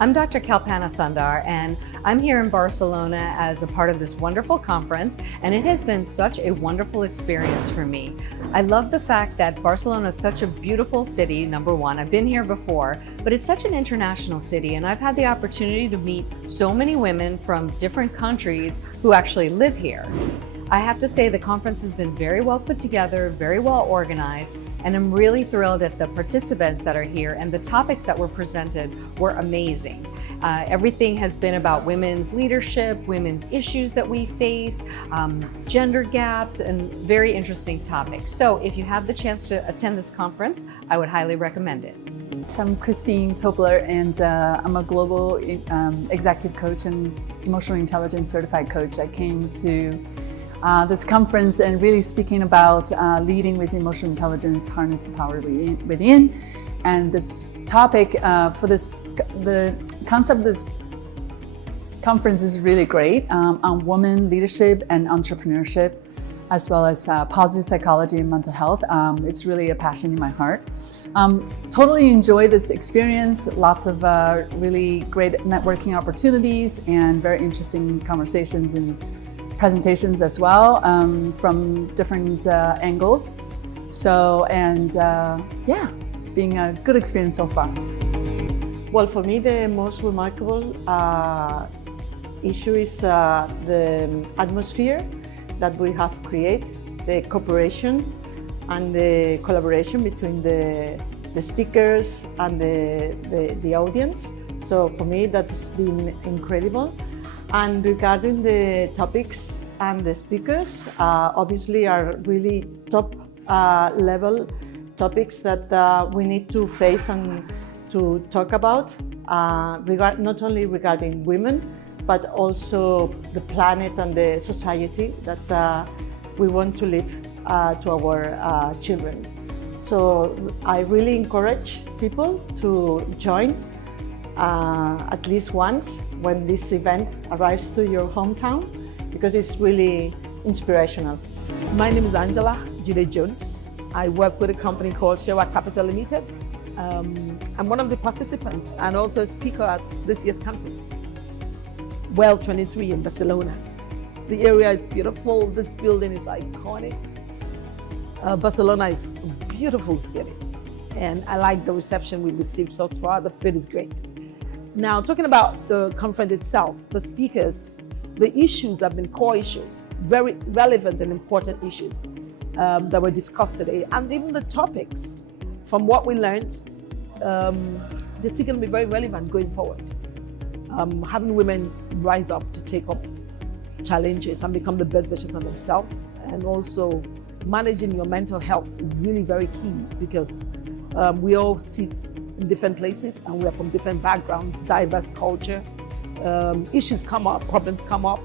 I'm Dr. Kalpana Sandar, and I'm here in Barcelona as a part of this wonderful conference, and it has been such a wonderful experience for me. I love the fact that Barcelona is such a beautiful city, number one. I've been here before, but it's such an international city, and I've had the opportunity to meet so many women from different countries who actually live here. I have to say the conference has been very well put together, very well organized, and I'm really thrilled at the participants that are here, and the topics that were presented were amazing. Everything has been about women's leadership, women's issues that we face, gender gaps, and very interesting topics. So if you have the chance to attend this conference, I would highly recommend it. I'm Christine Topler, and I'm a global executive coach and emotional intelligence certified coach. I came to this conference and really speaking about leading with emotional intelligence, harness the power within. And this topic the concept of this conference is really great on women leadership and entrepreneurship, as well as positive psychology and mental health. It's really a passion in my heart. Totally enjoy this experience. Lots of really great networking opportunities and very interesting conversations and presentations as well from different angles. So, and yeah, being a good experience so far. Well, for me, the most remarkable issue is the atmosphere that we have created, the cooperation and the collaboration between the speakers and the audience. So for me, that's been incredible. And regarding the topics and the speakers, obviously are really top level topics that we need to face and to talk about, not only regarding women, but also the planet and the society that we want to leave to our children. So I really encourage people to join at least once when this event arrives to your hometown, because it's really inspirational. My name is Angela Jide Jones. I work with a company called Shewa Capital Limited. I'm one of the participants and also a speaker at this year's conference, WEL 23 in Barcelona. The area is beautiful. This building is iconic. Barcelona is a beautiful city, and I like the reception we've received so far. The food is great. Now, talking about the conference itself, the speakers, the issues have been core issues, very relevant and important issues that were discussed today. And even the topics, from what we learned, they're still going to be very relevant going forward. Having women rise up to take up challenges and become the best versions of themselves, and also managing your mental health is really very key, because we all sit in different places and we are from different backgrounds, diverse culture. Issues come up, problems come up.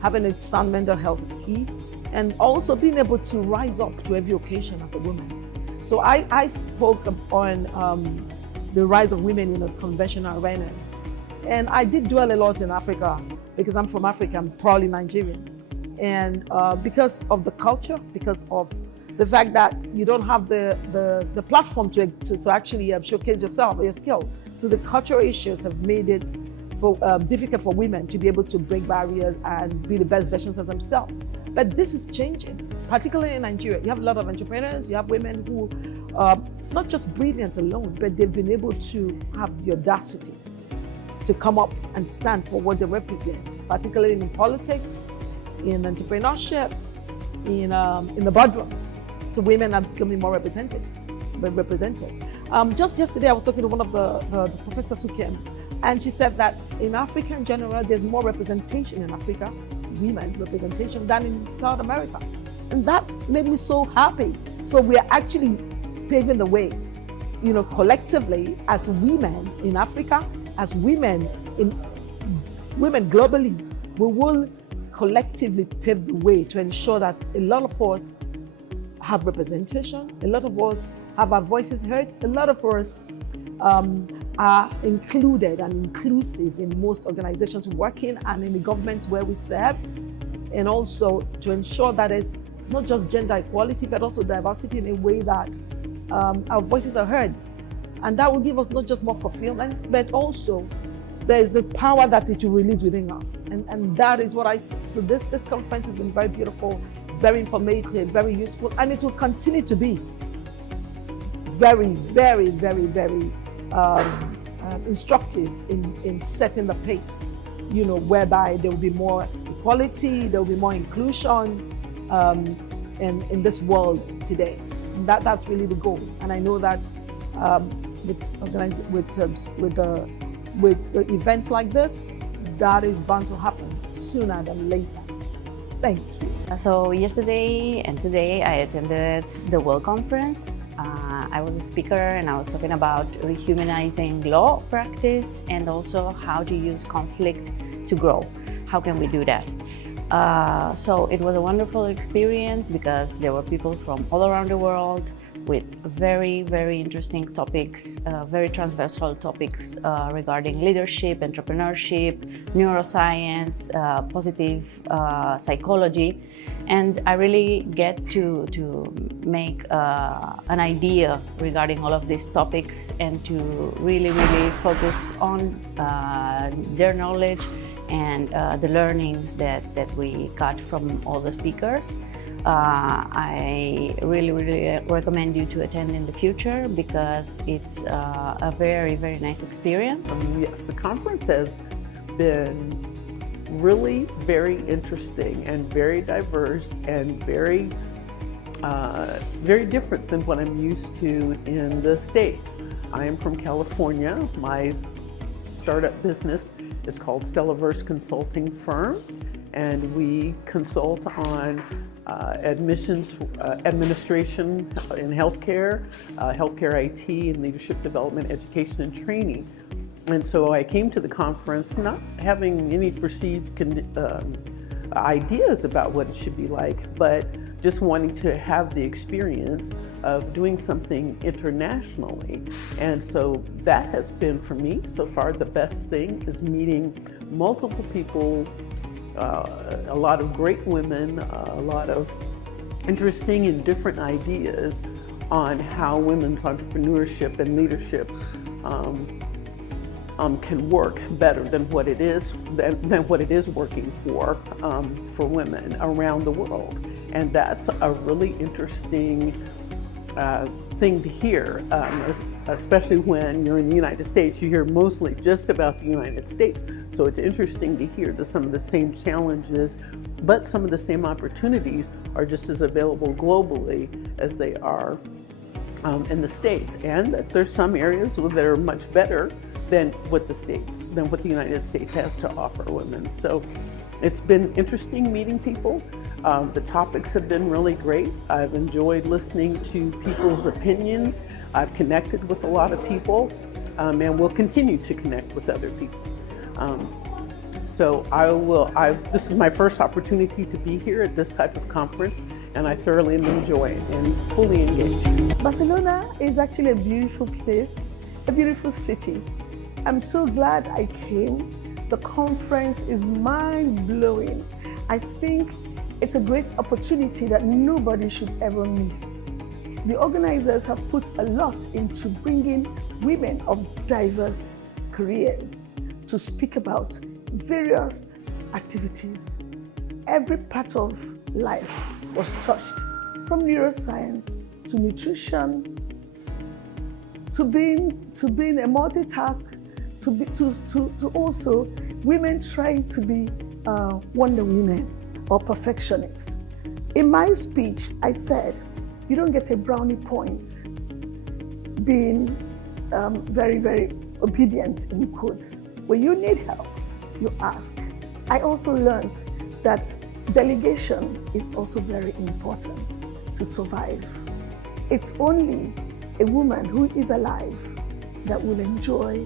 Having a sound mental health is key, and also being able to rise up to every occasion as a woman. So I spoke on the rise of women in conventional arenas, and I did dwell a lot in Africa because I'm from Africa. I'm proudly Nigerian, and because of the culture, because of the fact that you don't have the platform to actually showcase yourself or your skill. So the cultural issues have made it difficult for women to be able to break barriers and be the best versions of themselves. But this is changing, particularly in Nigeria. You have a lot of entrepreneurs, you have women who are not just brilliant alone, but they've been able to have the audacity to come up and stand for what they represent, particularly in politics, in entrepreneurship, in the boardroom. So women are becoming more represented. Just yesterday, I was talking to one of the professors who came, and she said that in Africa in general, there's more representation in Africa, women representation, than in South America. And that made me so happy. So we're actually paving the way, collectively as women in Africa, as women globally, we will collectively pave the way to ensure that a lot of us have representation, a lot of us have our voices heard, a lot of us are included and inclusive in most organizations working and in the government where we serve, and also to ensure that it's not just gender equality, but also diversity in a way that our voices are heard. And that will give us not just more fulfillment, but also there's a power that it will release within us. And that is what I see. So this conference has been very beautiful, very informative, very useful, and it will continue to be very, very, very, very instructive in setting the pace, whereby there will be more equality, there will be more inclusion in this world today. And that's really the goal. And I know that with the events like this, that is bound to happen sooner than later. Thank you. So yesterday and today I attended the WEL Conference. I was a speaker and I was talking about rehumanizing law practice and also how to use conflict to grow. How can we do that? So it was a wonderful experience because there were people from all around the world with very, very interesting topics, very transversal topics regarding leadership, entrepreneurship, neuroscience, positive psychology. And I really get to make an idea regarding all of these topics and to really focus on their knowledge and the learnings that we got from all the speakers. I really recommend you to attend in the future because it's a very, very nice experience. Yes, the conference has been really very interesting and very diverse and very different than what I'm used to in the States. I am from California. My startup business is called Stellaverse Consulting Firm, and we consult on admissions, administration in healthcare, healthcare IT, and leadership development, education, and training. And so I came to the conference not having any perceived ideas about what it should be like, but just wanting to have the experience of doing something internationally. And so that has been, for me, so far the best thing is meeting multiple people, a lot of great women, a lot of interesting and different ideas on how women's entrepreneurship and leadership can work better than what it is working for women around the world. And that's a really interesting thing to hear, especially when you're in the United States. You hear mostly just about the United States. So it's interesting to hear that some of the same challenges, but some of the same opportunities are just as available globally as they are in the States. And that there's some areas that are much better than what the United States has to offer women. So it's been interesting meeting people. The topics have been really great. I've enjoyed listening to people's opinions. I've connected with a lot of people, and will continue to connect with other people. So this is my first opportunity to be here at this type of conference, and I thoroughly enjoy it and fully engaged. Barcelona is actually a beautiful place, a beautiful city. I'm so glad I came. The conference is mind-blowing. I think it's a great opportunity that nobody should ever miss. The organizers have put a lot into bringing women of diverse careers to speak about various activities. Every part of life was touched, from neuroscience to nutrition, to being a multitask, to also women trying to be wonder women or perfectionists. In my speech, I said, you don't get a brownie point being very, very obedient, in quotes. When you need help, you ask. I also learned that delegation is also very important to survive. It's only a woman who is alive that will enjoy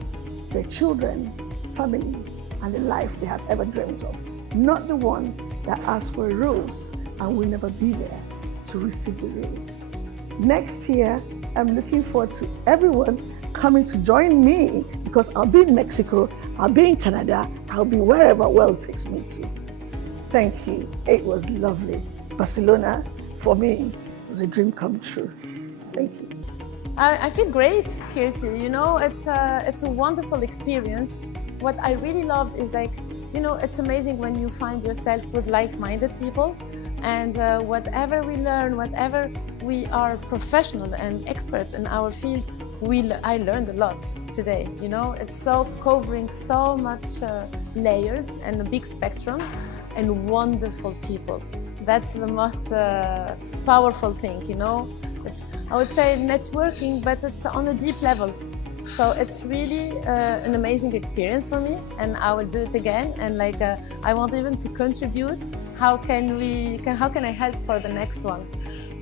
their children, family, and the life they have ever dreamt of, not the one that asks for a rose and will never be there to receive the rose. Next year, I'm looking forward to everyone coming to join me, because I'll be in Mexico, I'll be in Canada, I'll be wherever WEL takes me to. Thank you. It was lovely. Barcelona, for me, was a dream come true. Thank you. I feel great, Kirti. You know, it's a wonderful experience. what I really loved is like, you know, it's amazing when you find yourself with like-minded people, and whatever we learn, whatever we are professional and expert in our fields, I learned a lot today. You know, it's so covering so much layers and a big spectrum and wonderful people. That's the most powerful thing, you know. I would say networking, but it's on a deep level. So it's really an amazing experience for me, and I will do it again. And like I want even to contribute. How can I help for the next one?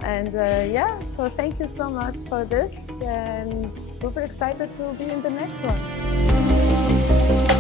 And yeah, so thank you so much for this, and super excited to be in the next one.